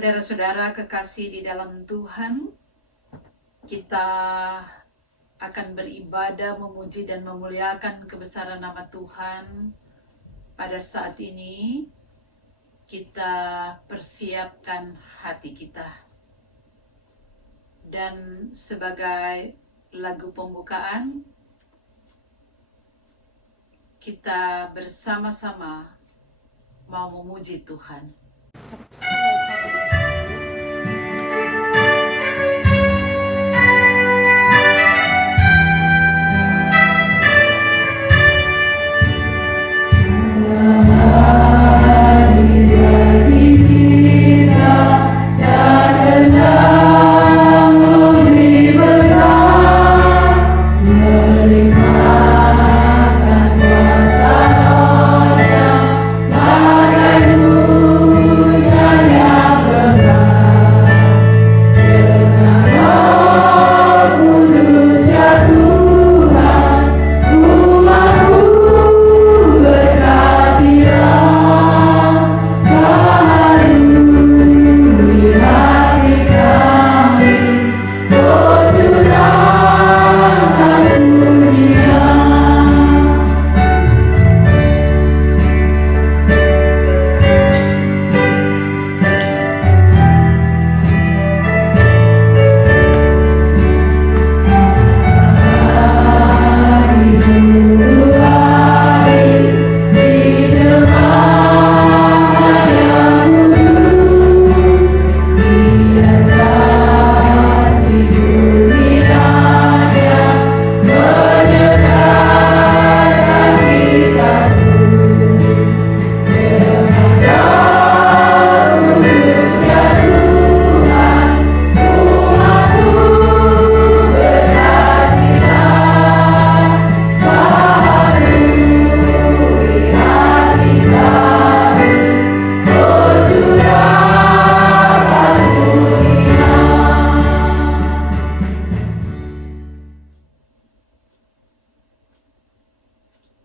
Saudara-saudara kekasih di dalam Tuhan, kita akan beribadah, memuji dan memuliakan kebesaran nama Tuhan. Pada saat ini, kita persiapkan hati kita. Dan sebagai lagu pembukaan, kita bersama-sama mau memuji Tuhan.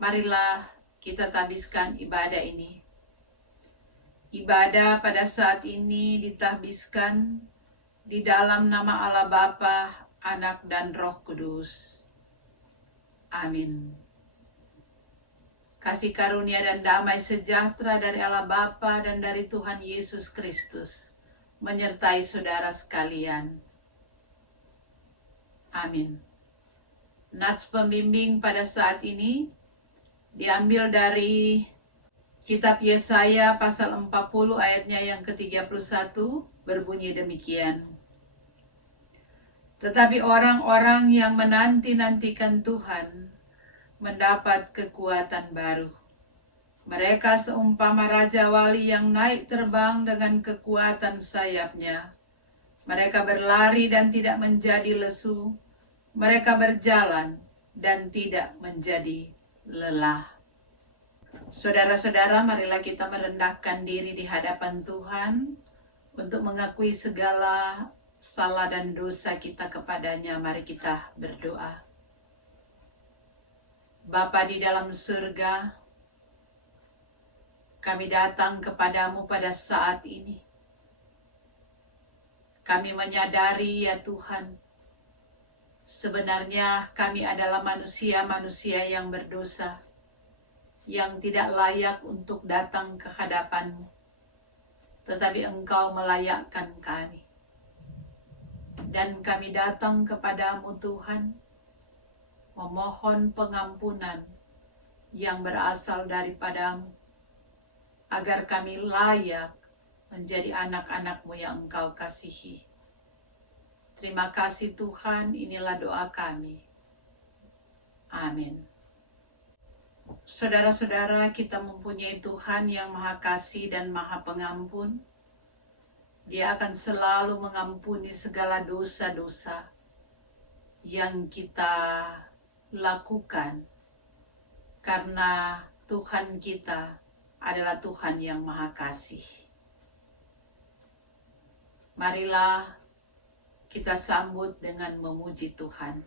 Marilah kita tabiskan ibadah ini. Ibadah pada saat ini ditahbiskan di dalam nama Allah Bapa, Anak, dan Roh Kudus. Amin. Kasih karunia dan damai sejahtera dari Allah Bapa dan dari Tuhan Yesus Kristus menyertai saudara sekalian. Amin. Nats pembimbing pada saat ini diambil dari kitab Yesaya pasal 40 ayatnya yang ke-31, berbunyi demikian. Tetapi orang-orang yang menanti-nantikan Tuhan mendapat kekuatan baru. Mereka seumpama Raja Wali yang naik terbang dengan kekuatan sayapnya. Mereka berlari dan tidak menjadi lesu. Mereka berjalan dan tidak menjadi lelah. Saudara-saudara, marilah kita merendahkan diri di hadapan Tuhan untuk mengakui segala salah dan dosa kita kepadanya. Mari kita berdoa. Bapa di dalam surga, kami datang kepadamu pada saat ini. Kami menyadari ya Tuhan, sebenarnya kami adalah manusia-manusia yang berdosa, yang tidak layak untuk datang ke hadapan-Mu. Tetapi Engkau melayakkan kami. Dan kami datang kepadamu Tuhan, memohon pengampunan yang berasal daripadamu, agar kami layak menjadi anak-anak-Mu yang Engkau kasihi. Terima kasih Tuhan, inilah doa kami. Amin. Saudara-saudara, kita mempunyai Tuhan yang Maha Kasih dan Maha Pengampun. Dia akan selalu mengampuni segala dosa-dosa yang kita lakukan, karena Tuhan kita adalah Tuhan yang Maha Kasih. Marilah kita sambut dengan memuji Tuhan.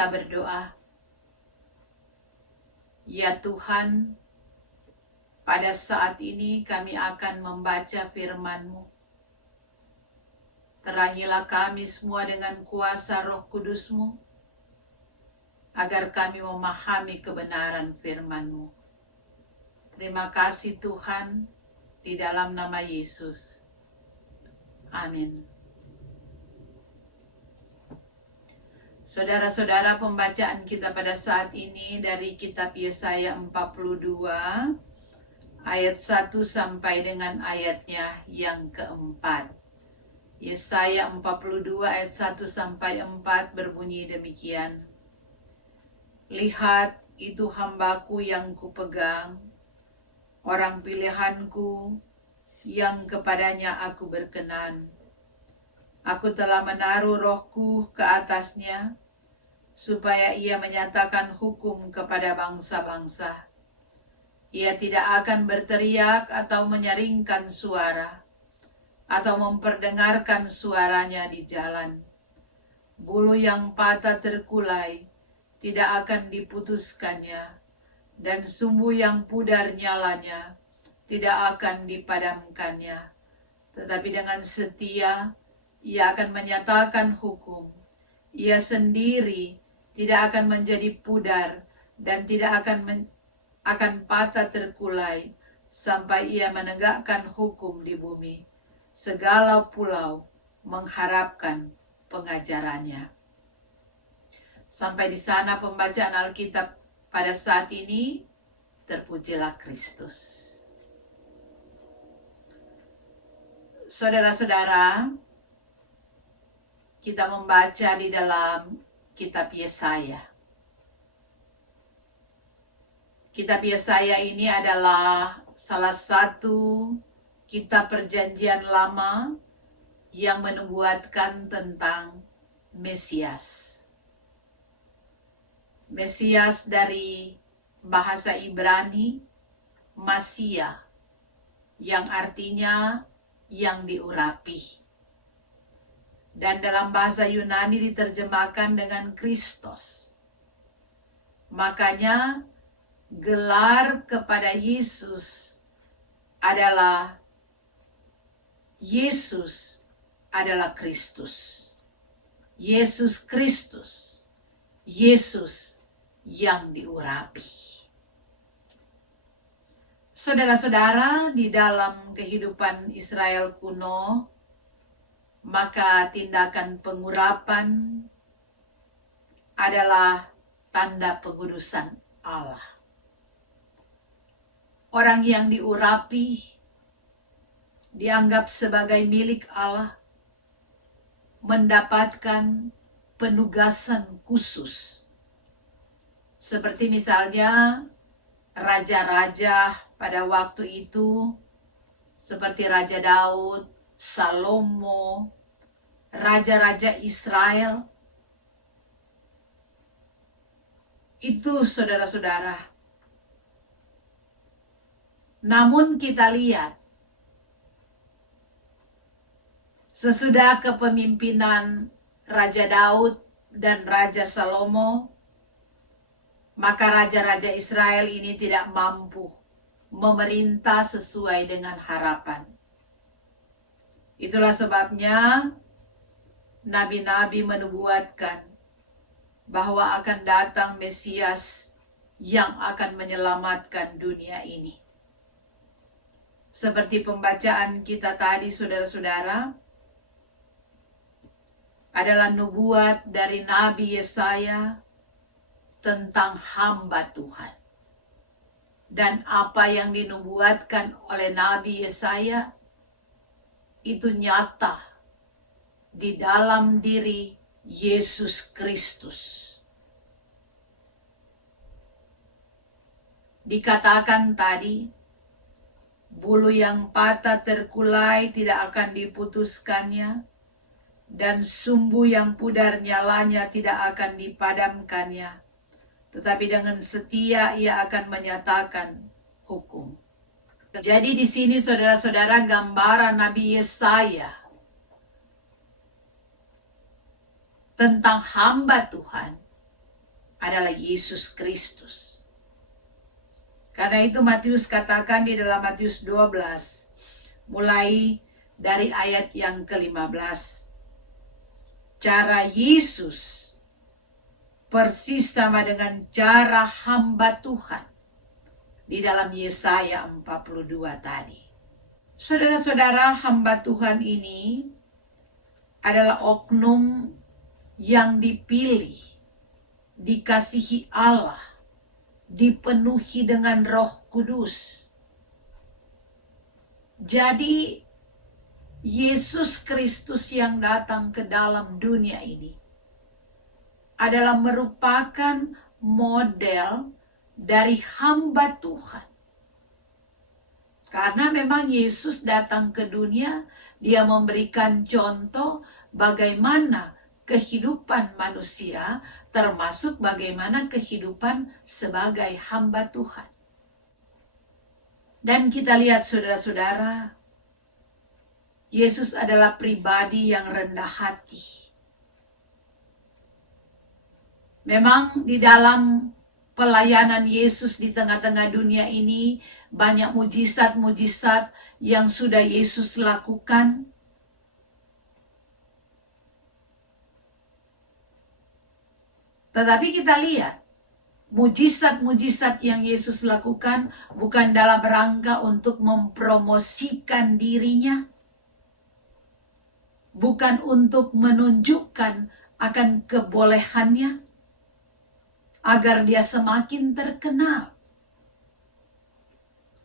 kita berdoa. Ya Tuhan, pada saat ini kami akan membaca firman-Mu. Terangilah kami semua dengan kuasa Roh Kudus-Mu, agar kami memahami kebenaran firman-Mu. Terima kasih Tuhan, di dalam nama Yesus. Amin. Saudara-saudara, pembacaan kita pada saat ini dari kitab Yesaya 42, ayat 1 sampai dengan ayatnya yang keempat. Yesaya 42 ayat 1 sampai 4 berbunyi demikian. Lihat, itu hambaku yang kupegang, orang pilihanku yang kepadanya aku berkenan. Aku telah menaruh rohku ke atasnya, supaya ia menyatakan hukum kepada bangsa-bangsa. Ia tidak akan berteriak atau menyaringkan suara, atau memperdengarkan suaranya di jalan. Bulu yang patah terkulai tidak akan diputuskannya, dan sumbu yang pudar nyalanya tidak akan dipadamkannya. Tetapi dengan setia ia akan menyatakan hukum. Ia sendiri tidak akan menjadi pudar dan tidak akan patah terkulai sampai ia menegakkan hukum di bumi. Segala pulau mengharapkan pengajarannya. Sampai di sana pembacaan Alkitab pada saat ini. Terpujilah Kristus. Saudara-saudara, kita membaca di dalam kitab Yesaya. Kitab Yesaya ini adalah salah satu kitab perjanjian lama yang menubuatkan tentang Mesias. Mesias dari bahasa Ibrani, Masia, yang artinya yang diurapi. Dan dalam bahasa Yunani diterjemahkan dengan Kristos. Makanya gelar kepada Yesus adalah Yesus adalah Kristus. Yesus Kristus. Yesus yang diurapi. Saudara-saudara, di dalam kehidupan Israel kuno, maka tindakan pengurapan adalah tanda pengudusan Allah. Orang yang diurapi dianggap sebagai milik Allah, mendapatkan penugasan khusus. Seperti misalnya raja-raja pada waktu itu, seperti Raja Daud, Salomo, raja-raja Israel. Itu saudara-saudara. Namun kita lihat, sesudah kepemimpinan Raja Daud dan Raja Salomo, maka raja-raja Israel ini tidak mampu memerintah sesuai dengan harapan. Itulah sebabnya nabi-nabi menubuatkan bahwa akan datang Mesias yang akan menyelamatkan dunia ini. Seperti pembacaan kita tadi, saudara-saudara, adalah nubuat dari Nabi Yesaya tentang hamba Tuhan. Dan apa yang dinubuatkan oleh Nabi Yesaya itu nyata di dalam diri Yesus Kristus. Dikatakan tadi, bulu yang patah terkulai tidak akan diputuskannya, dan sumbu yang pudar nyalanya tidak akan dipadamkannya. Tetapi dengan setia ia akan menyatakan hukum. Jadi di sini saudara-saudara gambaran Nabi Yesaya tentang hamba Tuhan adalah Yesus Kristus. Karena itu Matius katakan di dalam Matius 12, mulai dari ayat yang ke-15. Cara Yesus persis sama dengan cara hamba Tuhan di dalam Yesaya 42 tadi. Saudara-saudara, hamba Tuhan ini adalah oknum yang dipilih, dikasihi Allah, dipenuhi dengan Roh Kudus. Jadi Yesus Kristus yang datang ke dalam dunia ini adalah merupakan model dari hamba Tuhan. Karena memang Yesus datang ke dunia, dia memberikan contoh bagaimana kehidupan manusia, termasuk bagaimana kehidupan sebagai hamba Tuhan. Dan kita lihat saudara-saudara, Yesus adalah pribadi yang rendah hati. Memang di dalam pelayanan Yesus di tengah-tengah dunia ini, banyak mujizat-mujizat yang sudah Yesus lakukan. Tetapi kita lihat, mujizat-mujizat yang Yesus lakukan bukan dalam rangka untuk mempromosikan dirinya, bukan untuk menunjukkan akan kebolehannya, agar dia semakin terkenal,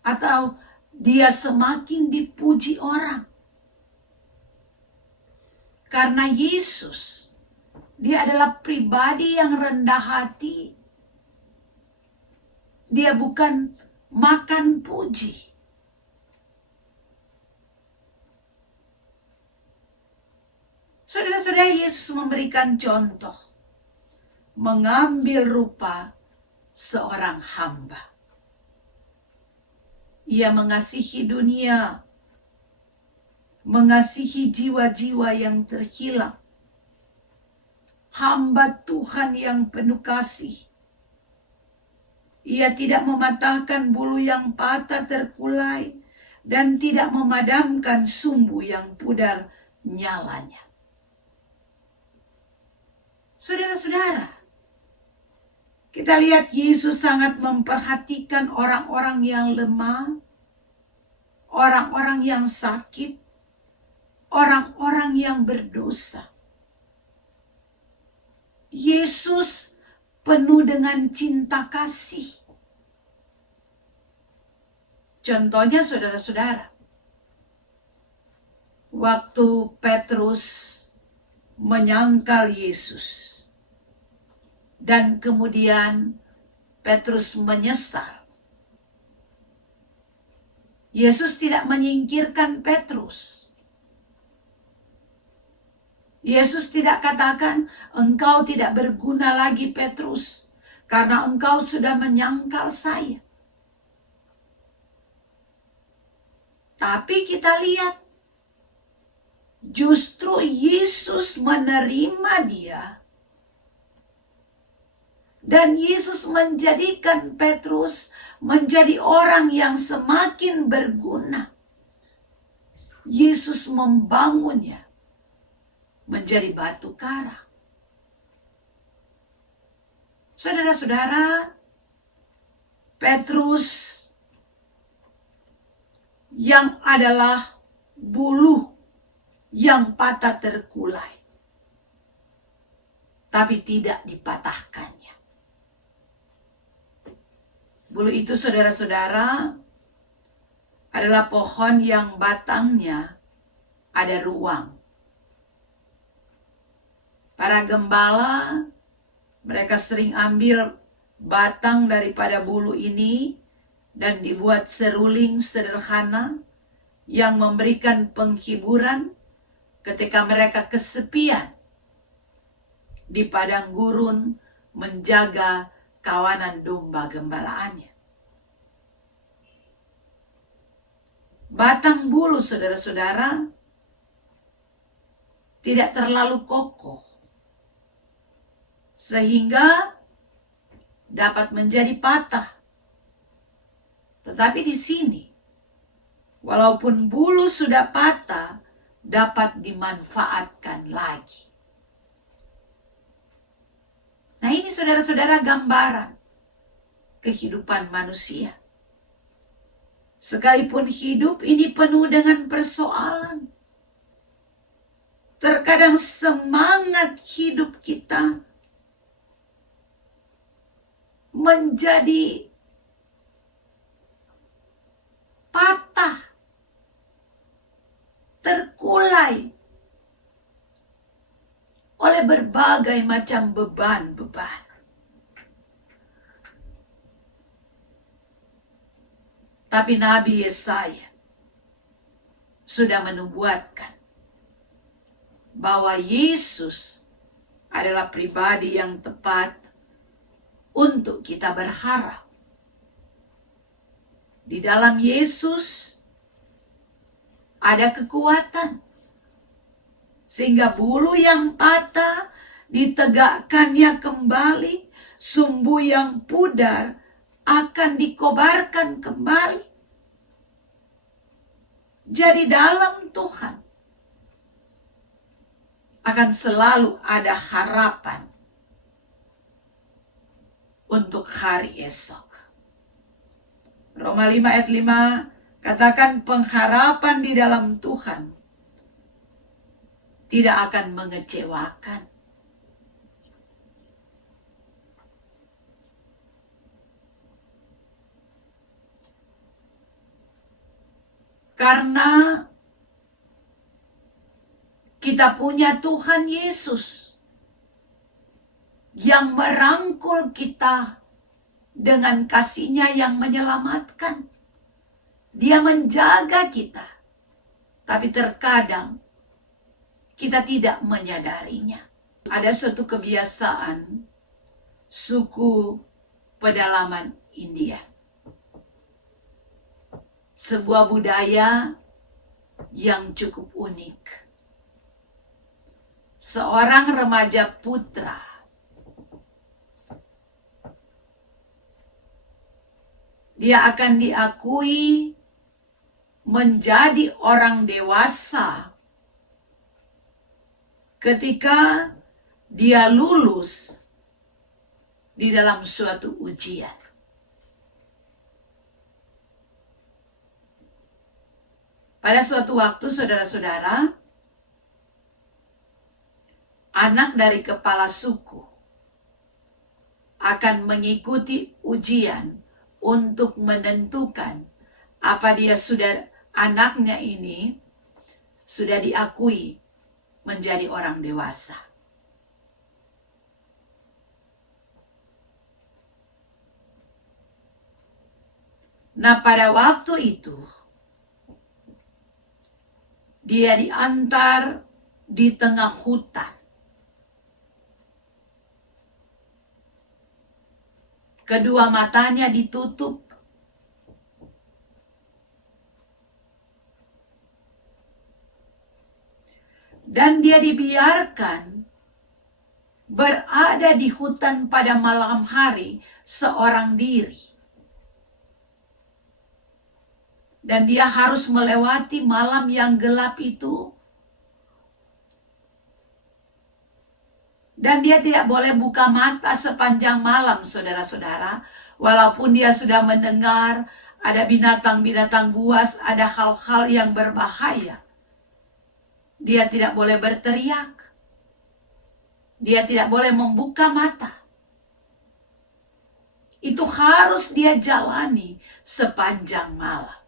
atau dia semakin dipuji orang. Karena Yesus, dia adalah pribadi yang rendah hati. Dia bukan makan puji. Saudara-saudara, Yesus memberikan contoh, mengambil rupa seorang hamba. Ia mengasihi dunia, mengasihi jiwa-jiwa yang terhilang. Hamba Tuhan yang penuh kasih. Ia tidak mematahkan bulu yang patah terkulai dan tidak memadamkan sumbu yang pudar nyalanya. Saudara-saudara, kita lihat Yesus sangat memperhatikan orang-orang yang lemah, orang-orang yang sakit, orang-orang yang berdosa. Yesus penuh dengan cinta kasih. Contohnya saudara-saudara, waktu Petrus menyangkal Yesus, dan kemudian Petrus menyesal. Yesus tidak menyingkirkan Petrus. Yesus tidak katakan, engkau tidak berguna lagi Petrus, karena engkau sudah menyangkal saya. Tapi kita lihat, justru Yesus menerima dia. Dan Yesus menjadikan Petrus menjadi orang yang semakin berguna. Yesus membangunnya menjadi batu karang. Saudara-saudara, Petrus yang adalah bulu yang patah terkulai, tapi tidak dipatahkannya. Bulu itu saudara-saudara adalah pohon yang batangnya ada ruang. Para gembala, mereka sering ambil batang daripada bulu ini dan dibuat seruling sederhana yang memberikan penghiburan ketika mereka kesepian di padang gurun menjaga kawanan domba gembalaannya. Batang bulu saudara-saudara tidak terlalu kokoh, sehingga dapat menjadi patah. Tetapi di sini, walaupun bulu sudah patah, dapat dimanfaatkan lagi. Nah, ini saudara-saudara gambaran kehidupan manusia. Sekalipun hidup ini penuh dengan persoalan, terkadang semangat hidup kita menjadi patah, terkulai oleh berbagai macam beban-beban. Tapi Nabi Yesaya sudah menubuatkan bahwa Yesus adalah pribadi yang tepat untuk kita berharap. Di dalam Yesus ada kekuatan, sehingga bulu yang patah ditegakkannya kembali, sumbu yang pudar akan dikobarkan kembali. Jadi dalam Tuhan akan selalu ada harapan untuk hari esok. Roma 5 ayat 5 katakan pengharapan di dalam Tuhan tidak akan mengecewakan. Karena kita punya Tuhan Yesus yang merangkul kita dengan kasih-Nya yang menyelamatkan. Dia menjaga kita, tapi terkadang kita tidak menyadarinya. Ada suatu kebiasaan suku pedalaman India. Sebuah budaya yang cukup unik. Seorang remaja putra dia akan diakui menjadi orang dewasa ketika dia lulus di dalam suatu ujian. Pada suatu waktu, saudara-saudara, anak dari kepala suku akan mengikuti ujian untuk menentukan apa anaknya ini sudah diakui menjadi orang dewasa. Nah, pada waktu itu dia diantar di tengah hutan. Kedua matanya ditutup. Dan dia dibiarkan berada di hutan pada malam hari seorang diri. Dan dia harus melewati malam yang gelap itu. Dan dia tidak boleh buka mata sepanjang malam, saudara-saudara. Walaupun dia sudah mendengar ada binatang-binatang buas, ada hal-hal yang berbahaya. Dia tidak boleh berteriak. Dia tidak boleh membuka mata. Itu harus dia jalani sepanjang malam.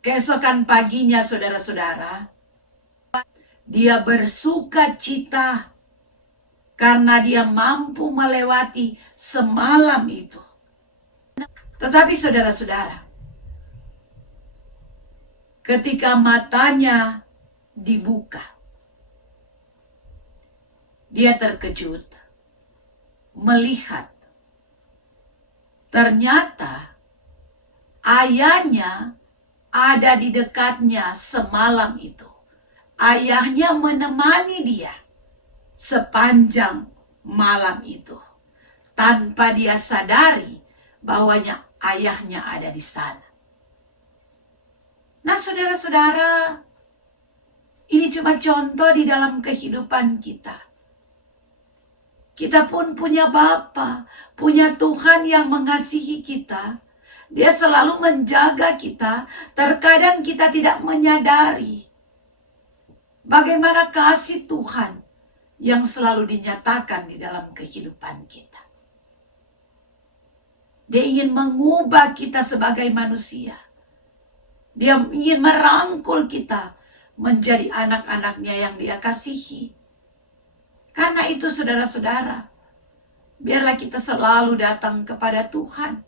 Keesokan paginya, saudara-saudara, dia bersuka cita karena dia mampu melewati semalam itu. Tetapi saudara-saudara, ketika matanya dibuka, dia terkejut melihat ternyata ayahnya ada di dekatnya semalam itu. Ayahnya menemani dia sepanjang malam itu, tanpa dia sadari bahwanya ayahnya ada di sana. Nah, saudara-saudara, ini cuma contoh di dalam kehidupan kita. Kita pun punya Bapa, punya Tuhan yang mengasihi kita. Dia selalu menjaga kita. Terkadang kita tidak menyadari bagaimana kasih Tuhan yang selalu dinyatakan di dalam kehidupan kita. Dia ingin mengubah kita sebagai manusia. Dia ingin merangkul kita menjadi anak-anaknya yang dia kasihi. Karena itu saudara-saudara, biarlah kita selalu datang kepada Tuhan.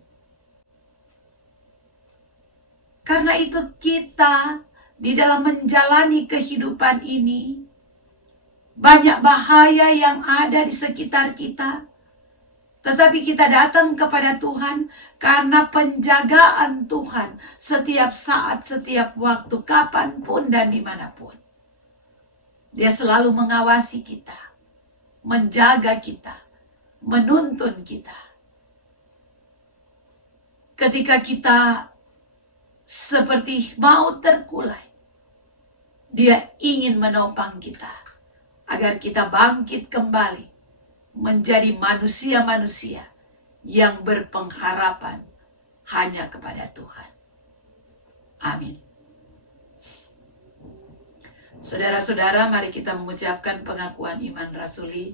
Karena itu kita di dalam menjalani kehidupan ini, banyak bahaya yang ada di sekitar kita. Tetapi kita datang kepada Tuhan karena penjagaan Tuhan setiap saat, setiap waktu, kapanpun dan dimanapun. Dia selalu mengawasi kita, menjaga kita, menuntun kita. Ketika kita seperti mau terkulai, dia ingin menopang kita agar kita bangkit kembali menjadi manusia-manusia yang berpengharapan hanya kepada Tuhan. Amin. Saudara-saudara, mari kita mengucapkan pengakuan iman rasuli.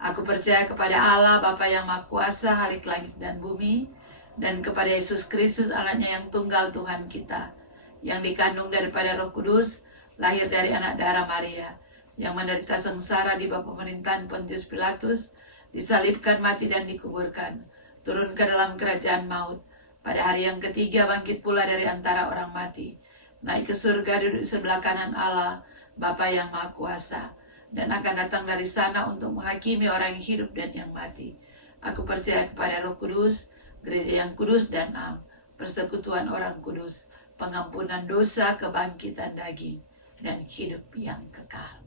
Aku percaya kepada Allah, Bapa yang Maha Kuasa, Khalik langit dan bumi, dan kepada Yesus Kristus, anaknya yang tunggal Tuhan kita, yang dikandung daripada Roh Kudus, lahir dari anak darah Maria, yang menderita sengsara di bawah pemerintahan Pontius Pilatus, disalibkan, mati dan dikuburkan, turun ke dalam kerajaan maut, pada hari yang ketiga bangkit pula dari antara orang mati, naik ke surga, duduk di sebelah kanan Allah, Bapa yang Maha Kuasa, dan akan datang dari sana untuk menghakimi orang yang hidup dan yang mati. Aku percaya kepada Roh Kudus, gereja yang kudus dan am, persekutuan orang kudus, pengampunan dosa, kebangkitan daging, dan hidup yang kekal.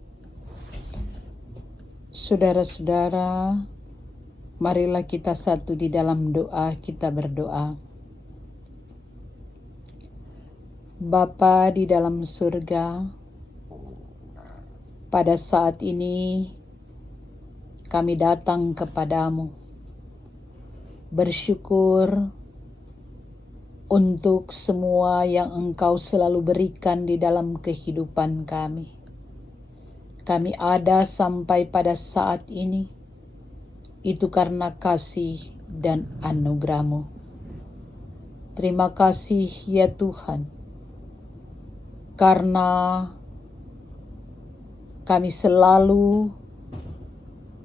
Saudara-saudara, marilah kita satu di dalam doa. Kita berdoa. Bapa di dalam surga, pada saat ini kami datang kepadamu, bersyukur untuk semua yang Engkau selalu berikan di dalam kehidupan kami. Kami ada sampai pada saat ini, itu karena kasih dan anugerah-Mu. Terima kasih ya Tuhan, karena kami selalu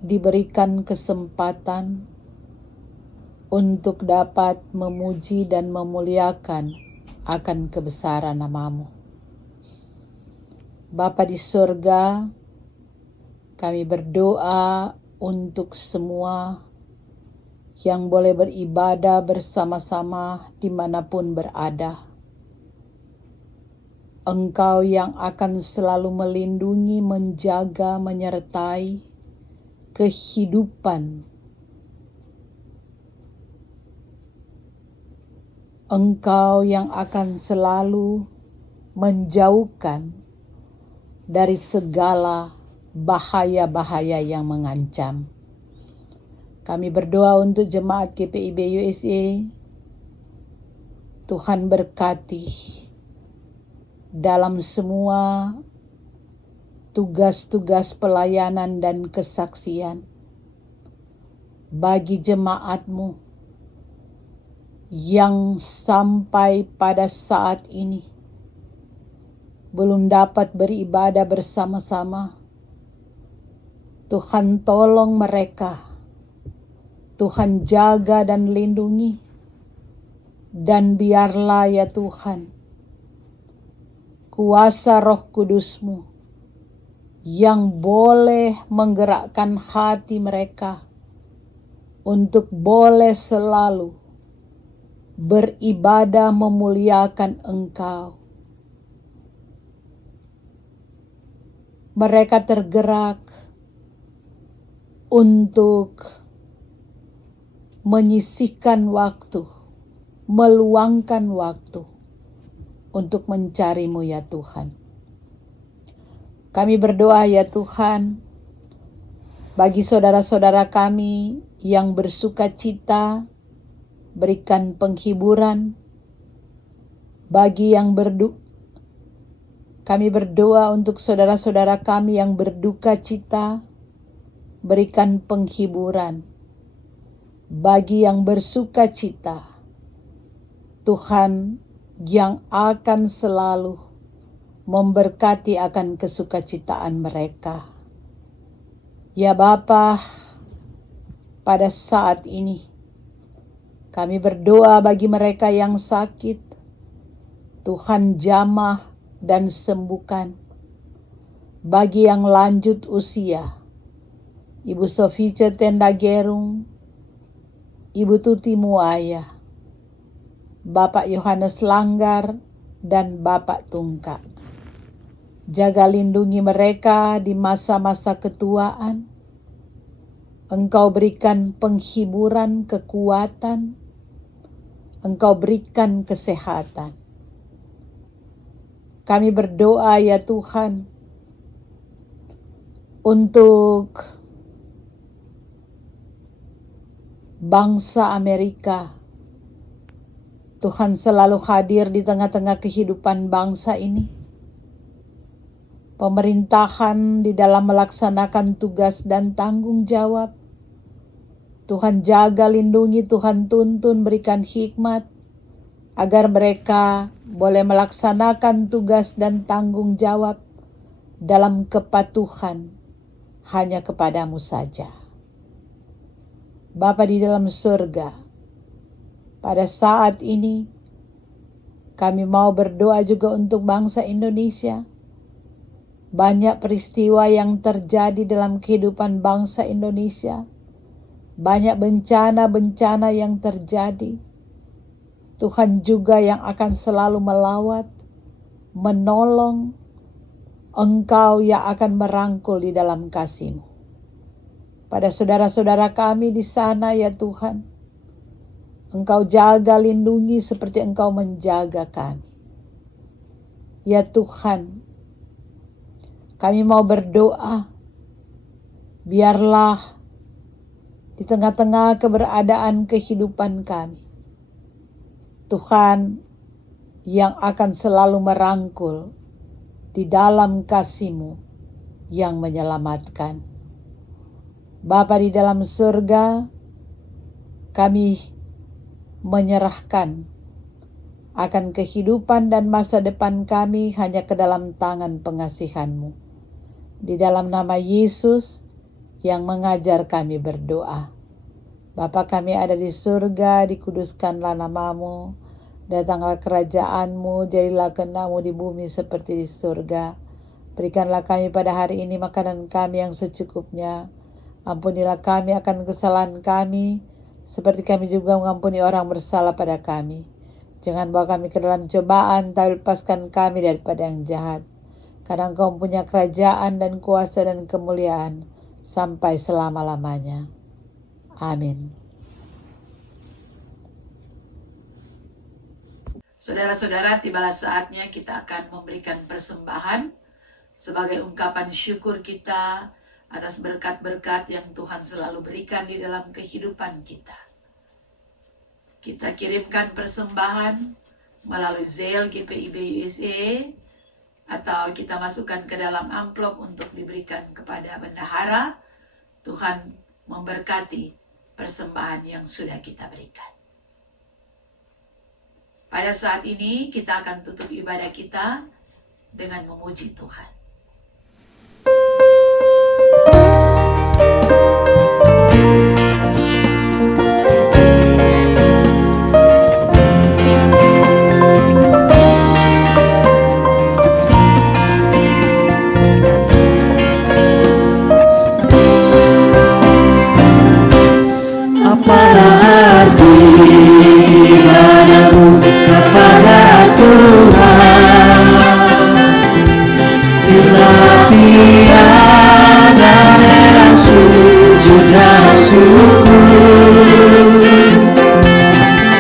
diberikan kesempatan untuk dapat memuji dan memuliakan akan kebesaran nama-Mu. Bapa di surga, kami berdoa untuk semua yang boleh beribadah bersama-sama dimanapun berada. Engkau yang akan selalu melindungi, menjaga, menyertai kehidupan. Engkau yang akan selalu menjauhkan dari segala bahaya-bahaya yang mengancam. Kami berdoa untuk jemaat GPIB USA. Tuhan berkati dalam semua tugas-tugas pelayanan dan kesaksian. Bagi jemaat-Mu yang sampai pada saat ini belum dapat beribadah bersama-sama, Tuhan tolong mereka, Tuhan jaga dan lindungi, dan biarlah ya Tuhan, kuasa Roh Kudus-Mu yang boleh menggerakkan hati mereka untuk boleh selalu beribadah memuliakan Engkau. Mereka tergerak untuk menyisihkan waktu, meluangkan waktu untuk mencari-Mu ya Tuhan. Kami berdoa ya Tuhan, bagi saudara-saudara kami yang bersuka cita, berikan penghiburan. Bagi yang kami berdoa untuk saudara-saudara kami yang berduka cita, berikan penghiburan. Bagi yang bersuka cita, Tuhan yang akan selalu memberkati akan kesukacitaan mereka. Ya Bapa, pada saat ini kami berdoa bagi mereka yang sakit, Tuhan jamah dan sembuhkan. Bagi yang lanjut usia, Ibu Sofice Tenda Gerung, Ibu Tuti Muaya, Bapak Yohanes Langgar, dan Bapak Tungkak. Jaga lindungi mereka di masa-masa ketuaan. Engkau berikan penghiburan, kekuatan. Engkau berikan kesehatan. Kami berdoa ya Tuhan untuk bangsa Amerika. Tuhan selalu hadir di tengah-tengah kehidupan bangsa ini. Pemerintahan di dalam melaksanakan tugas dan tanggung jawab. Tuhan jaga, lindungi, Tuhan tuntun, berikan hikmat agar mereka boleh melaksanakan tugas dan tanggung jawab dalam kepatuhan hanya kepadamu saja. Bapa di dalam surga, pada saat ini kami mau berdoa juga untuk bangsa Indonesia. Banyak peristiwa yang terjadi dalam kehidupan bangsa Indonesia. Banyak bencana-bencana yang terjadi. Tuhan juga yang akan selalu melawat, menolong. Engkau yang akan merangkul di dalam kasih-Mu. Pada saudara-saudara kami di sana ya Tuhan, Engkau jaga, lindungi seperti Engkau menjaga kami. Ya Tuhan, kami mau berdoa, biarlah di tengah-tengah keberadaan kehidupan kami, Tuhan yang akan selalu merangkul di dalam kasih-Mu yang menyelamatkan. Bapa di dalam surga, kami menyerahkan akan kehidupan dan masa depan kami hanya ke dalam tangan pengasihan-Mu. Di dalam nama Yesus yang mengajar kami berdoa. Bapa kami ada di surga, dikuduskanlah nama-Mu, datanglah kerajaan-Mu, jadilah kehendak-Mu di bumi seperti di surga. Berikanlah kami pada hari ini makanan kami yang secukupnya. Ampunilah kami akan kesalahan kami, seperti kami juga mengampuni orang bersalah pada kami. Jangan bawa kami ke dalam cobaan, tapi lepaskan kami daripada yang jahat. Karena Engkau punya kerajaan dan kuasa dan kemuliaan sampai selama-lamanya. Amin. Saudara-saudara, tibalah saatnya kita akan memberikan persembahan sebagai ungkapan syukur kita atas berkat-berkat yang Tuhan selalu berikan di dalam kehidupan kita. Kita kirimkan persembahan melalui Zelle GPIB USA atau kita masukkan ke dalam amplop untuk diberikan kepada bendahara. Tuhan memberkati persembahan yang sudah kita berikan. Pada saat ini kita akan tutup ibadah kita dengan memuji Tuhan. Apalah arti ibadahmu kepada Tuhan, bila tiada rela sujud syukur.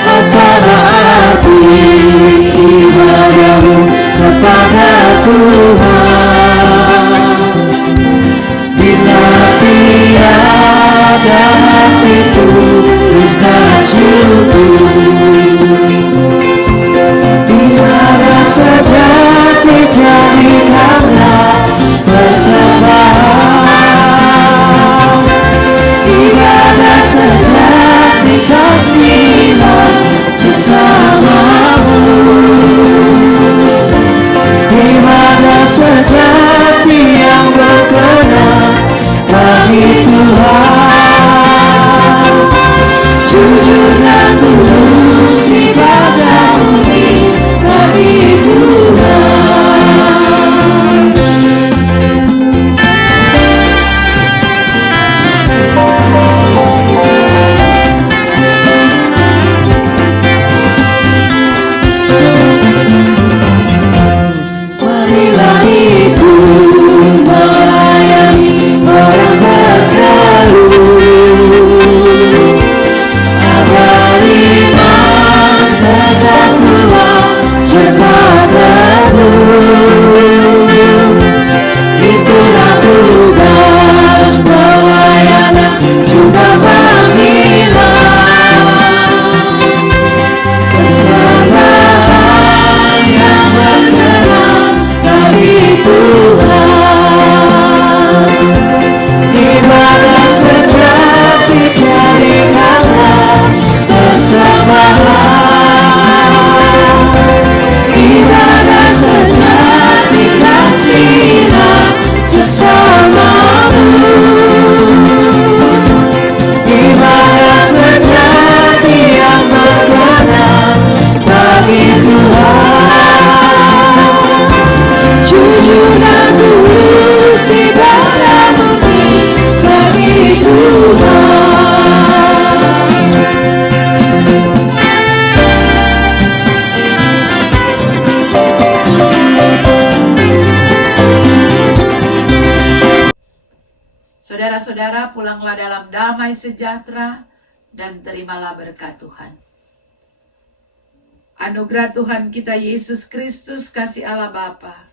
Apalah arti ibadahmu kepada Tuhan bila tiada hati tulus dan syukur. Bila rasa jati jadikanlah persembahan, ibadah sejati kasihlah sesamamu. Ibadah sejati yang berkenan bagi Tuhan, jujur dan tulus ibadah murni bagi Tuhan. Marilah ikut melayani orang berkeluh, agar iman tetap kuat serta teguh. Itulah tugas pelayanan juga panggilan, persembahan yang berkenan bagi Tuhan. Ibadah sejati jadikanlah persembahan, ibadah sejati kasihlah sesamamu. Ibadah sejati yang berkenan bagi Tuhan, jujur dan tulus ibadah murni bagi Tuhan. Saudara-saudara, pulanglah dalam damai sejahtera dan terimalah berkat Tuhan. Anugerah Tuhan kita Yesus Kristus, kasih Allah Bapa,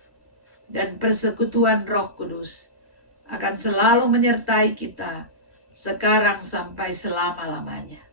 dan persekutuan Roh Kudus akan selalu menyertai kita sekarang sampai selama-lamanya.